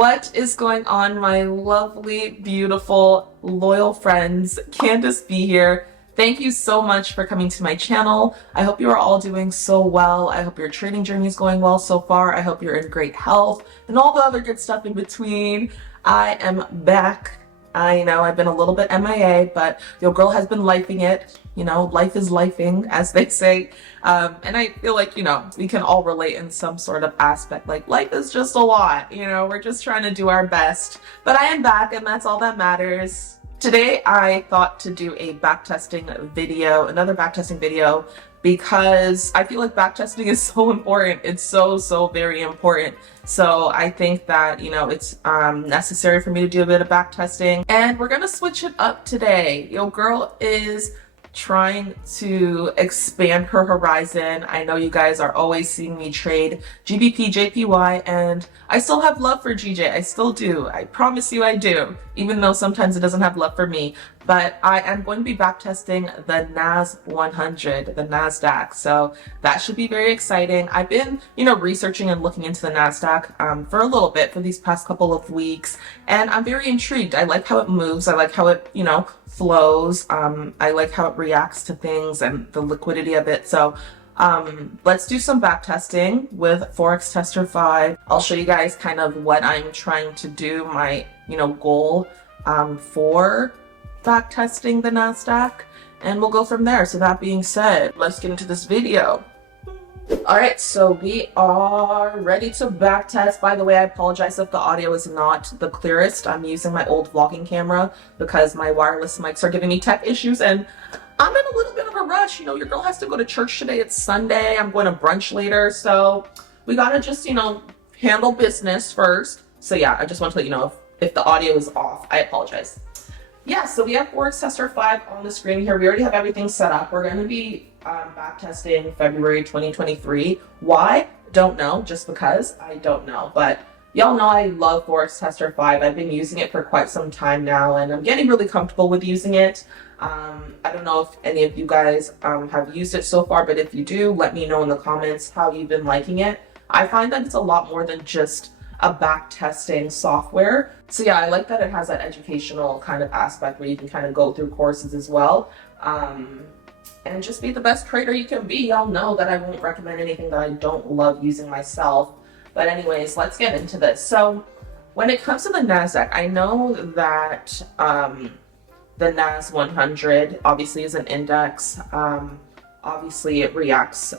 What is going on, my lovely, beautiful, loyal friends? Candace B here. Thank you so much for coming to my channel. I hope you are all doing so well. I hope your trading journey is going well so far. I hope you're in great health and all the other good stuff in between. I am back. I know I've been a little bit MIA, but your girl has been lifing it. You know, life is lifing, as they say. And I feel like, you know, we can all relate in some sort of aspect. Like, life is just a lot, you know, we're just trying to do our best. But I am back, and that's all that matters. Today, I thought to do a backtesting video, another backtesting video, because I feel like backtesting is so important. It's so very important. So I think that, you know, it's necessary for me to do a bit of backtesting, and we're gonna switch it up today. Your girl is trying to expand her horizon. I know you guys are always seeing me trade GBP, JPY, and I still have love for GJ. I still do. I promise you I do, even though sometimes it doesn't have love for me. But I am going to be backtesting the NAS100, the NASDAQ. So that should be very exciting. I've been, you know, researching and looking into the NASDAQ for a little bit for these past couple of weeks, and I'm very intrigued. I like how it moves. I like how it, you know, flows. I like how it reacts to things and the liquidity of it. So let's do some backtesting with Forex Tester 5. I'll show you guys kind of what I'm trying to do, my, you know, goal for backtesting the NASDAQ, and we'll go from there. So that being said, let's get into this video. All right, so we are ready to backtest. By the way, I apologize if the audio is not the clearest. I'm using my old vlogging camera because my wireless mics are giving me tech issues, and I'm in a little bit of a rush. You know, your girl has to go to church today. It's Sunday. I'm going to brunch later, so we gotta just, you know, handle business first. So yeah, I just want to let you know if the audio is off. I apologize. Yeah, so we have Forex Tester 5 on the screen here. We already have everything set up. We're going to be backtesting February 2023. Why? Don't know. Just because I don't know. But y'all know I love Forex Tester 5. I've been using it for quite some time now, and I'm getting really comfortable with using it. I don't know if any of you guys have used it so far, but if you do, let me know in the comments how you've been liking it. I find that it's a lot more than just a backtesting software. So yeah, I like that it has that educational kind of aspect where you can kind of go through courses as well, and just be the best trader you can be. Y'all know that I won't recommend anything that I don't love using myself. But anyways, let's get into this. So when it comes to the NASDAQ, I know that the NAS100 obviously is an index. Obviously it reacts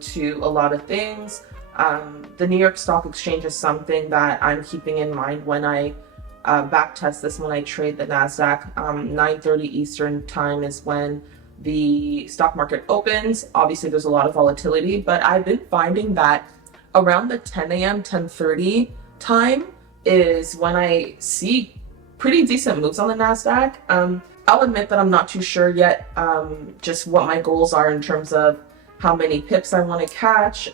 to a lot of things. The New York Stock Exchange is something that I'm keeping in mind when I backtest this, when I trade the NASDAQ. 9:30 Eastern time is when the stock market opens. Obviously there's a lot of volatility, but I've been finding that around the 10 a.m., 10:30 time is when I see pretty decent moves on the NASDAQ. I'll admit that I'm not too sure yet just what my goals are in terms of how many pips I want to catch,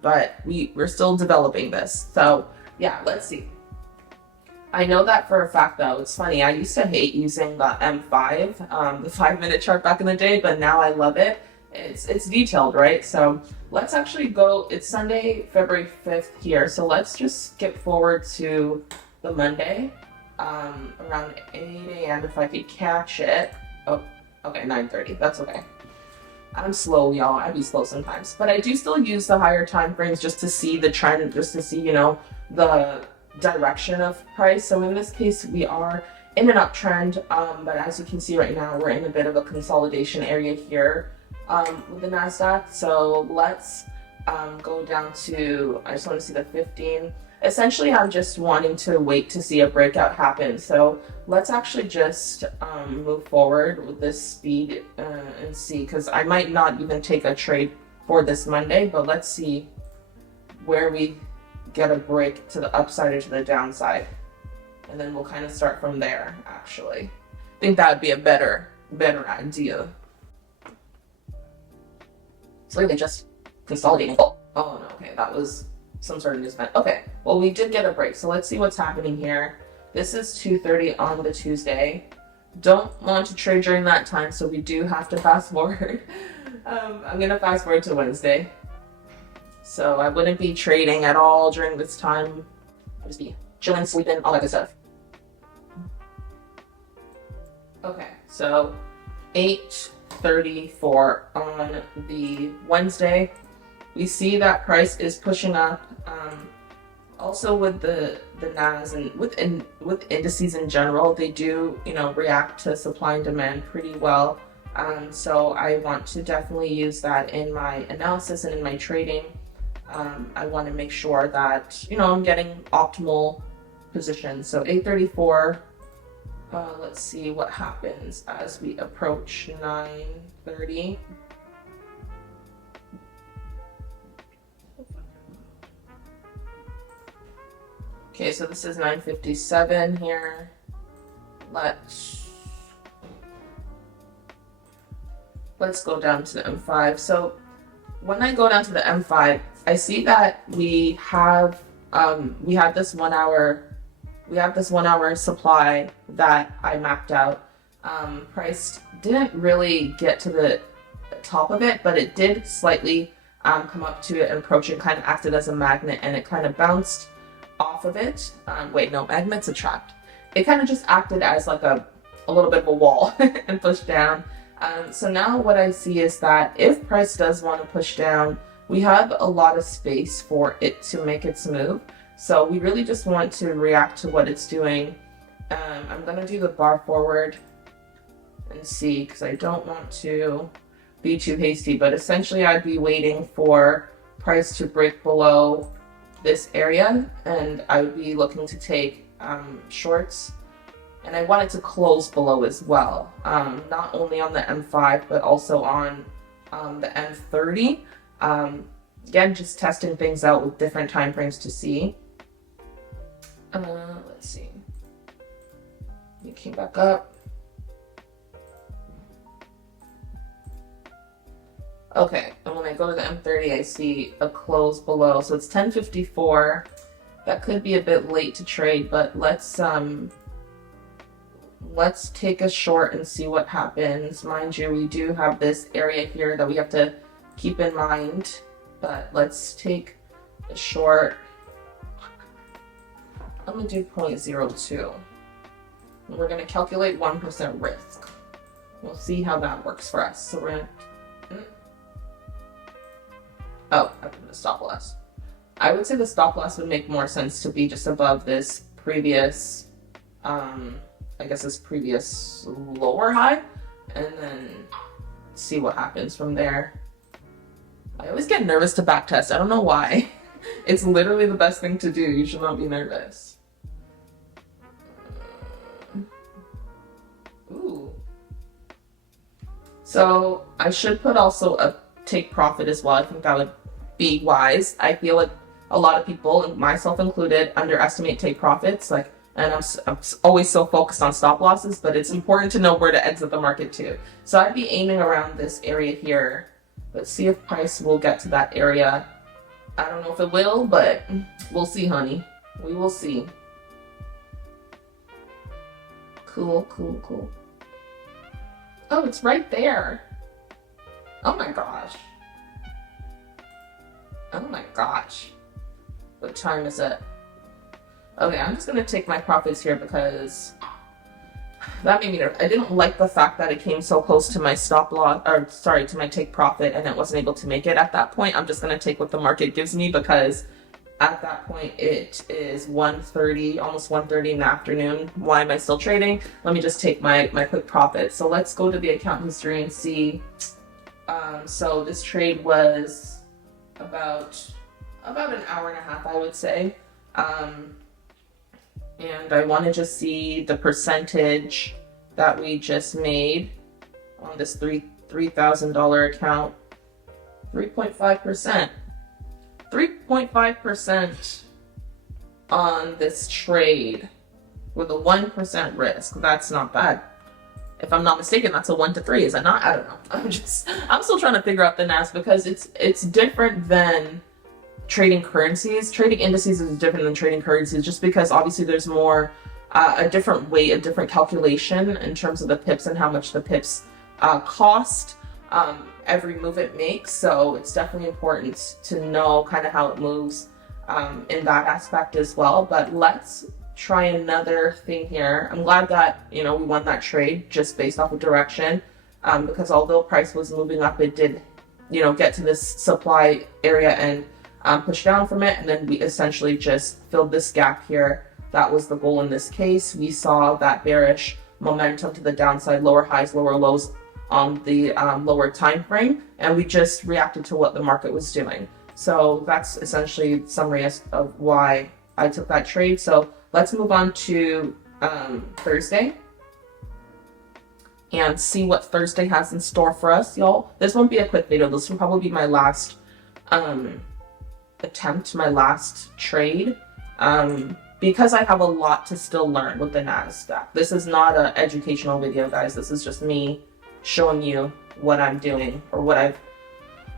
but we're still developing this. So yeah, let's see. I know that for a fact though. It's funny, I used to hate using the M5, the 5-minute chart back in the day, but now I love it. It's detailed, right? So let's actually go. It's Sunday, February 5th here. So let's just skip forward to the Monday, around 8 a.m. if I could catch it. Oh, okay, 9:30. That's okay. I'm slow, y'all. I be slow sometimes, but I do still use the higher time frames just to see the trend, just to see, you know, the direction of price. So in this case, we are in an uptrend, but as you can see right now, we're in a bit of a consolidation area here with the NASDAQ. So let's go down to, I just want to see the 15. Essentially, I'm just wanting to wait to see a breakout happen. So let's actually just move forward with this speed and see, because I might not even take a trade for this Monday, but let's see where we get a break to the upside or to the downside. And then we'll kind of start from there, actually. I think that would be a better idea. It's literally just consolidating. Oh no, okay, that was some sort of news event. Okay, well, we did get a break, so let's see what's happening here. This is 2:30 on the Tuesday. Don't want to trade during that time, so we do have to fast forward. I'm gonna fast forward to Wednesday. So I wouldn't be trading at all during this time. I'll just be chilling, sleeping, all that good stuff. Okay, so 8:34 on the Wednesday. We see that price is pushing up. Also with the NAS and with indices in general, they do, you know, react to supply and demand pretty well. So I want to definitely use that in my analysis and in my trading. I want to make sure that, you know, I'm getting optimal positions. So 8:34. Let's see what happens as we approach 9:30. Okay, so this is 9:57 here. Let's go down to the M5. So when I go down to the M5, I see that we have this 1 hour supply that I mapped out. Price didn't really get to the top of it, but it did slightly come up to it and approach it, kind of acted as a magnet, and it kind of bounced off of it. Wait, no, magnets attract. It kind of just acted as like a little bit of a wall and pushed down. So now what I see is that if price does want to push down, we have a lot of space for it to make its move. So we really just want to react to what it's doing. I'm going to do the bar forward and see, because I don't want to be too hasty, but essentially I'd be waiting for price to break below this area, and I would be looking to take shorts, and I want it to close below as well, not only on the M5 but also on the M30. Again, just testing things out with different time frames to see. Let's see. It came back up. Okay, and when I go to the M30, I see a close below. So it's 10:54. That could be a bit late to trade, but let's take a short and see what happens. Mind you, we do have this area here that we have to keep in mind, but let's take a short. I'm gonna do 0.02. We're gonna calculate 1% risk. We'll see how that works for us. So we're gonna. Oh, I put a stop loss. I would say the stop loss would make more sense to be just above this previous, I guess this previous lower high, and then see what happens from there. I always get nervous to backtest. I don't know why. It's literally the best thing to do. You should not be nervous. Ooh. So I should put also a take profit as well. I think that would be wise. I feel like a lot of people, myself included, underestimate take profits. Like, and I'm always so focused on stop losses, but it's important to know where to exit the market too. So I'd be aiming around this area here. Let's see if price will get to that area. I don't know if it will, but we'll see, honey. We will see. Cool, cool, cool. Oh, it's right there. Oh my gosh. Oh my gosh. What time is it? Okay, I'm just gonna take my profits here because that made me nervous. I didn't like the fact that it came so close to my stop loss, or sorry, to my take profit, and it wasn't able to make it at that point. I'm just gonna take what the market gives me because at that point it is 1:30, almost 1:30 in the afternoon. Why am I still trading? Let me just take my quick profit. So let's go to the account history and see. So this trade was about an hour and a half, I would say. And I want to just see the percentage that we just made on this $3,000 account. 3.5%. 3.5% on this trade with a 1% risk. That's not bad. If I'm not mistaken, that's a 1 to 3. Is that not? I don't know. I'm still trying to figure out the NAS because it's different than trading currencies. Trading indices is different than trading currencies just because obviously there's more a different weight, a different calculation in terms of the pips and how much the pips cost every move it makes. So it's definitely important to know kind of how it moves. in that aspect as well. But let's try another thing here. I'm glad that, we won that trade just based off of direction, because although price was moving up, it did, get to this supply area and push down from it. And then we essentially just filled this gap here. That was the goal in this case. We saw that bearish momentum to the downside, lower highs, lower lows on the lower time frame, and we just reacted to what the market was doing. So that's essentially the summary of why I took that trade. So let's move on to Thursday and see what Thursday has in store for us, y'all. This won't be a quick video. This will probably be my last attempt, my last trade, because I have a lot to still learn with the NASDAQ. This is not an educational video, guys. This is just me showing you what I'm doing, or what I've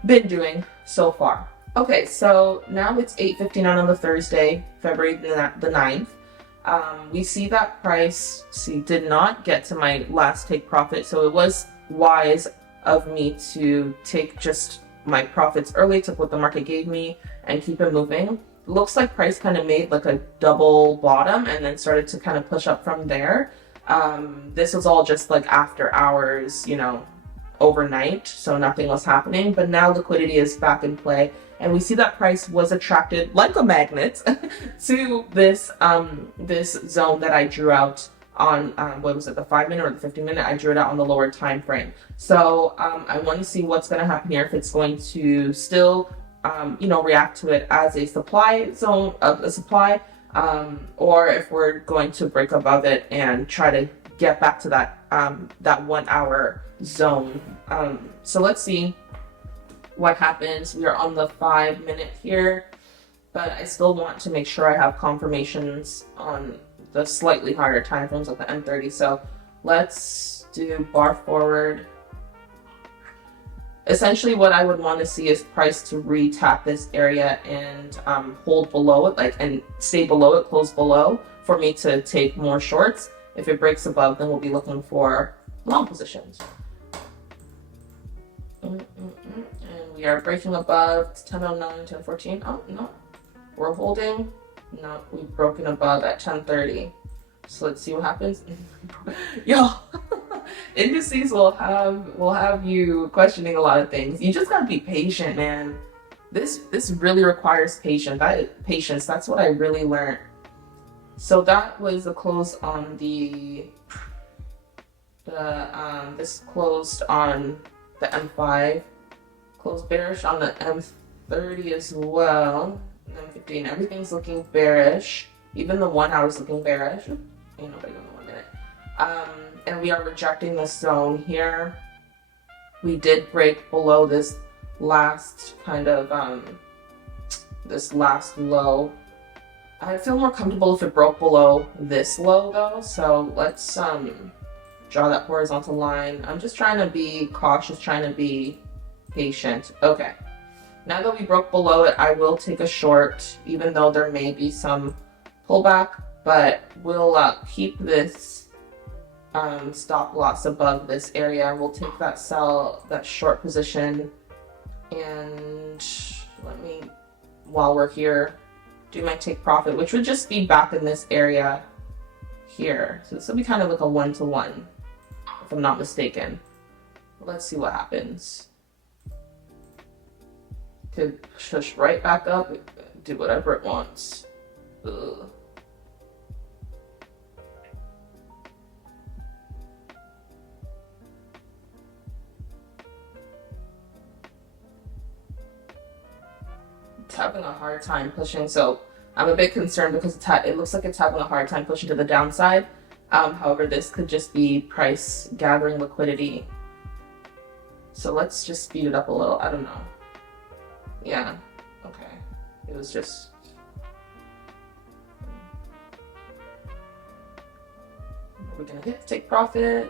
been doing so far. Okay, so now it's 8:59 on the Thursday, February the 9th. We see that price did not get to my last take profit, so it was wise of me to take just my profits early, took what the market gave me, and keep it moving. Looks like price kind of made like a double bottom and then started to kind of push up from there. This was all just like after hours, overnight, so nothing was happening. But now liquidity is back in play, and we see that price was attracted like a magnet to this this zone that I drew out on what was it, the 5-minute or the 15-minute? I drew it out on the lower time frame. So I want to see what's going to happen here, if it's going to still react to it as a supply zone of a supply, or if we're going to break above it and try to get back to that that 1 hour zone. So let's see what happens. We are on the 5-minute here, but I still want to make sure I have confirmations on the slightly higher time frames like the M30. So let's do bar forward. Essentially what I would want to see is price to retap this area and hold below it, and stay below it, close below, for me to take more shorts. If it breaks above, then we'll be looking for long positions. And we are breaking above 10:09, 10:14. Oh, no. We're holding. No, we've broken above at 10:30. So let's see what happens. Yo, indices will have you questioning a lot of things. You just gotta be patient, man. This really requires patience. That's what I really learned. So that was the close on this closed on the M5, closed bearish on the M30 as well. M15, everything's looking bearish. Even the 1 hour is looking bearish. Ain't nobody on the 1 minute. And we are rejecting this zone here. We did break below this last kind of this last low. I feel more comfortable if it broke below this low though. So let's draw that horizontal line. I'm just trying to be cautious, trying to be patient. Okay. Now that we broke below it, I will take a short, even though there may be some pullback, but we'll keep this stop loss above this area. We'll take that short position, and let me, while we're here, do my take profit, which would just be back in this area here. So this will be kind of like a 1-to-1, if I'm not mistaken. Let's see what happens. Could push right back up, do whatever it wants. Ugh. It's having a hard time pushing, so I'm a bit concerned because it looks like it's having a hard time pushing to the downside. However, this could just be price gathering liquidity. So let's just speed it up a little. I don't know. Yeah, okay. It was just... We're gonna hit take profit.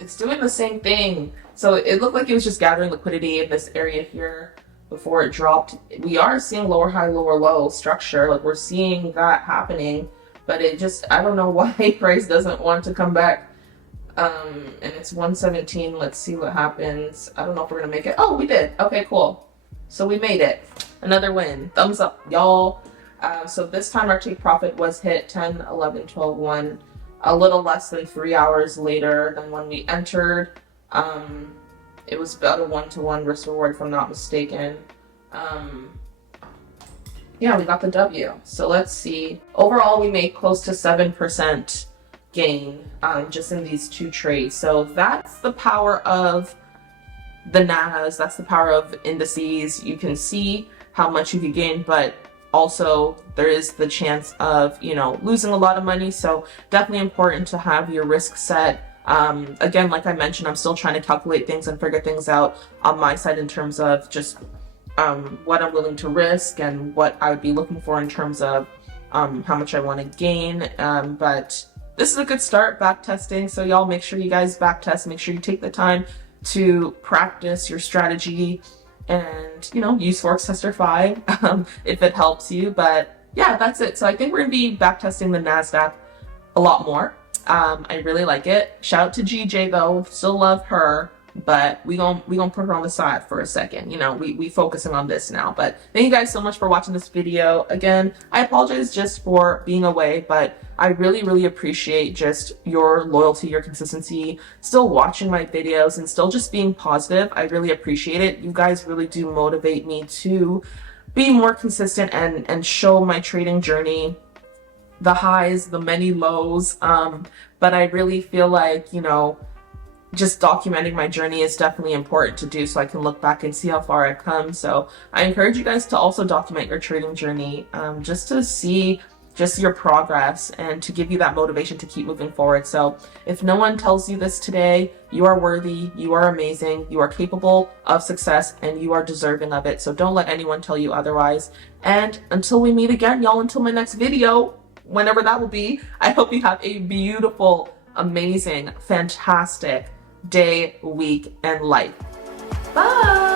It's doing the same thing. So it looked like it was just gathering liquidity in this area here before it dropped. We are seeing lower high, lower low structure. Like, we're seeing that happening, but it just, I don't know why price doesn't want to come back. And it's 117. Let's see what happens. I don't know if we're gonna make it. Oh, we did. Okay, cool. So we made it. Another win. Thumbs up, y'all. So this time our take profit was hit 10, 11, 12, 1, a little less than 3 hours later than when we entered. It was about a 1-to-1 risk reward if I'm not mistaken. Yeah, we got the W. So let's see. Overall, we made close to 7% gain just in these 2 trades. So that's the power of the NAS. That's the power of indices. You can see how much you could gain, but also there is the chance of, you know, losing a lot of money. So definitely important to have your risk set. Again, like I mentioned, I'm still trying to calculate things and figure things out on my side in terms of just what I'm willing to risk and what I would be looking for in terms of how much I want to gain. But this is a good start, backtesting. So y'all make sure you guys backtest, make sure you take the time to practice your strategy and, you know, use Forex Tester 5 if it helps you. But yeah, that's it. So I think we're gonna be backtesting the NASDAQ a lot more. I really like it. Shout out to GJ though, still love her, but we gonna put her on the side for a second. You know, we focusing on this now. But thank you guys so much for watching this video. Again, I apologize just for being away, but I really appreciate just your loyalty, your consistency, still watching my videos and still just being positive. I really appreciate it. You guys really do motivate me to be more consistent and show my trading journey, the highs, the many lows. But I really feel like, you know, just documenting my journey is definitely important to do so I can look back and see how far I've come. So I encourage you guys to also document your trading journey just to see just your progress and to give you that motivation to keep moving forward. So if no one tells you this today, you are worthy, you are amazing, you are capable of success, and you are deserving of it. So don't let anyone tell you otherwise. And until we meet again, y'all, until my next video, whenever that will be, I hope you have a beautiful, amazing, fantastic day, week, and life. Bye!